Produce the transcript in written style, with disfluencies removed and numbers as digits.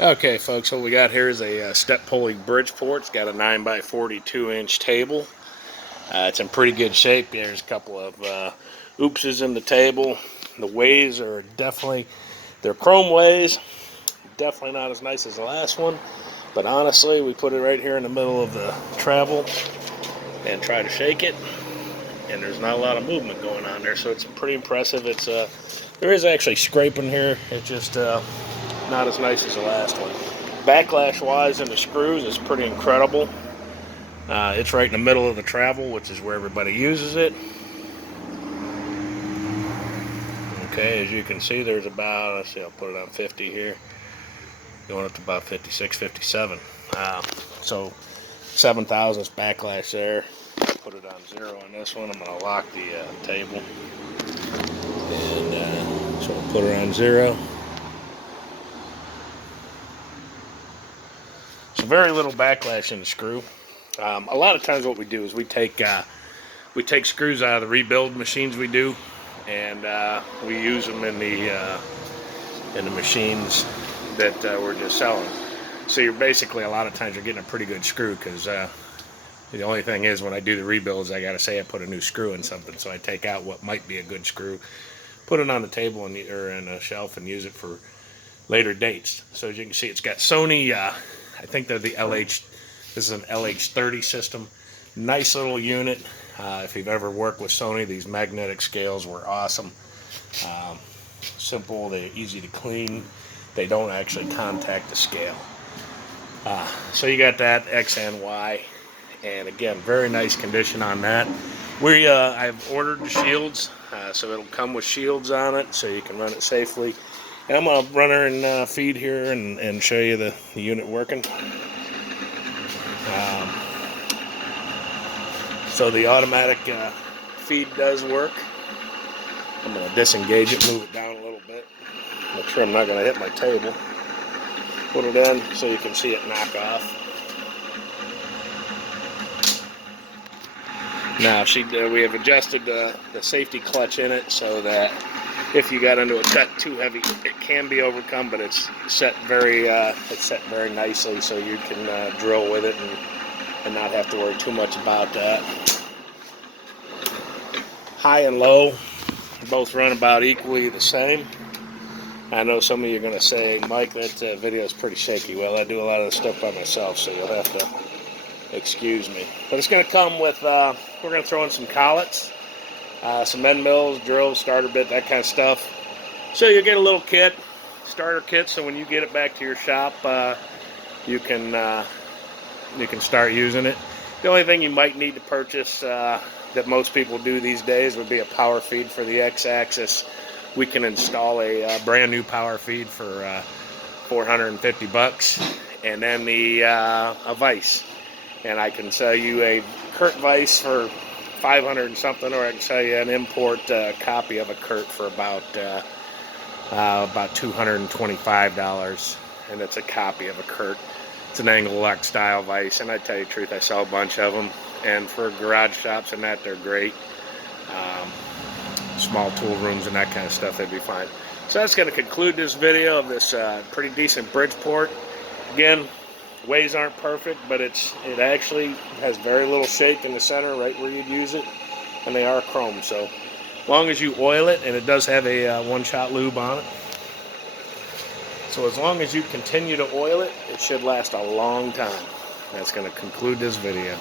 Okay, folks, what we got here is a step pulley Bridgeport. It's got a 9 by 42 inch table. It's in pretty good shape. There's a couple of oopses in the table. The ways are they're chrome ways. Definitely not as nice as the last one. But honestly, we put it right here in the middle of the travel and try to shake it. And there's not a lot of movement going on there, so it's pretty impressive. There is actually scraping here. It's just not as nice as the last one. Backlash wise in the screws is pretty incredible. It's right in the middle of the travel, which is where everybody uses it. Okay, as you can see, there's about, let's see, I'll put it on 50 here, going up to about 56, 57. So 7 thousandths backlash there. Put it on 0 on this one. I'm going to lock the table. And so I'll put her on 0. So very little backlash in the screw. A lot of times what we do is we take screws out of the rebuild machines we do, and we use them in the machines that we're just selling. So you're basically, a lot of times you're getting a pretty good screw, because the only thing is, when I do the rebuilds, I got to say I put a new screw in something. So I take out what might be a good screw, put it on the table or in a shelf, and use it for later dates. So as you can see, it's got Sony, I think they're the LH, this is an LH30 system. Nice little unit. If you've ever worked with Sony, these magnetic scales were awesome. Simple, they're easy to clean. They don't actually contact the scale. So you got that X and Y. And again, very nice condition on that. I've ordered the shields, so it'll come with shields on it, so you can run it safely. And I'm going to run her in feed here and show you the unit working. So the automatic feed does work. I'm going to disengage it, move it down a little bit. Make sure I'm not going to hit my table. Put it in so you can see it knock off. Now we have adjusted the safety clutch in it so that if you got into a cut too heavy, it can be overcome, but it's set very nicely, so you can drill with it and not have to worry too much about that. High and low both run about equally the same. I know some of you are going to say, Mike, that video is pretty shaky. Well, I do a lot of the stuff by myself, so you'll have to excuse me. But it's going to come with, we're going to throw in some collets, some end mills, drills, starter bit, that kind of stuff. So you'll get a little kit, starter kit, so when you get it back to your shop, you can start using it. The only thing you might need to purchase that most people do these days would be a power feed for the X-axis. We can install a brand new power feed for $450, and then a vise. And I can sell you a Kurt vise for 500 and something, or I can sell you an import copy of a Kurt for about $225, and it's a copy of a Kurt. It's an angle lock style vise, and I tell you the truth, I sell a bunch of them, and for garage shops and that, they're great. Small tool rooms and that kind of stuff, they'd be fine. So that's going to conclude this video of this pretty decent Bridgeport. Again, ways aren't perfect, but it actually has very little shake in the center, right where you'd use it, and they are chrome. So as long as you oil it, and it does have a one-shot lube on it, so as long as you continue to oil it, it should last a long time. That's going to conclude this video.